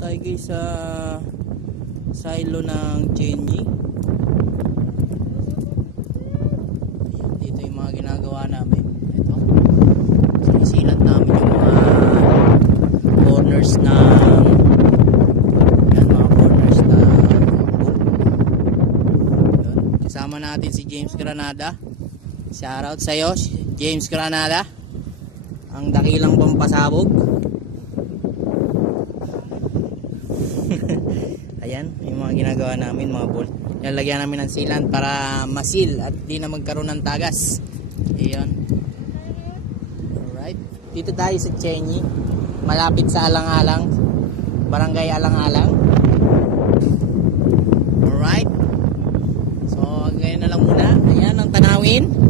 tayo guys sa silo ng Chenyi. Dito yung mga ginagawa namin. Ito, sinisilat namin yung mga corners ng kasama natin si James Granada. Shoutout sa'yo James Granada, ang dakilang pampasabog. Ayan yung mga ginagawa namin, mga bolt. Lalagyan namin ng sealant para masil at di na magkaroon ng tagas. Ayan. Alright, dito tayo sa Chenyi, malapit sa Alang-Alang, Barangay Alang-Alang. Alright, so ngayon na lang muna. Ayan ang tanawin.